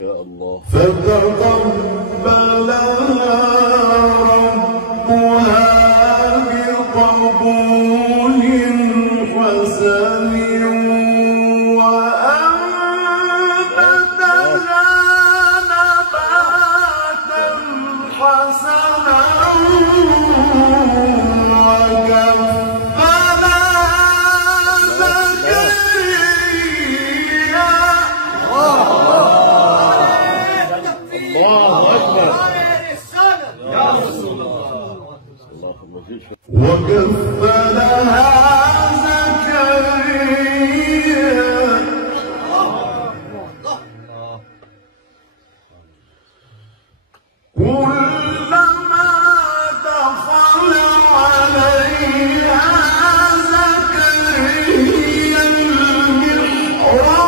يا الله. فتقبلها ربها بقبول حسن وأنبتها نباتا حسنا الله أكبر. يا رسول الله. وكفلها زكريا كلما دخل عليها زكريا المحراب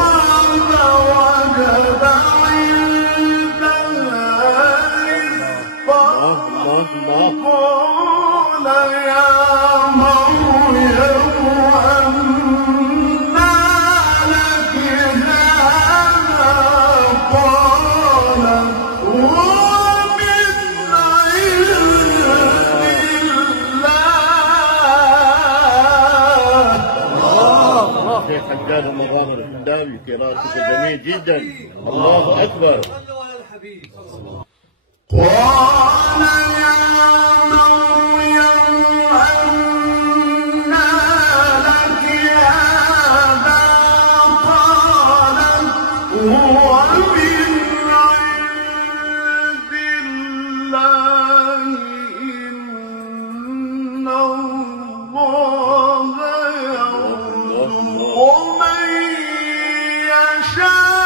وجد قال يا مريم أنى لك هذا قالت هو من عند الله. شيخ حجاج المغامر الحمداوي قراءتك جميل جدا. الله أكبر. قال يا مريم أنى لك هذا قالت هو من عند الله إن الله يرزق من يشاء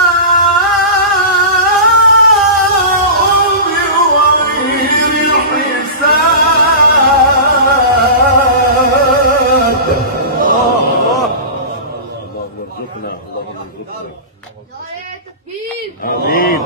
اللهم ارزقنا. آمين.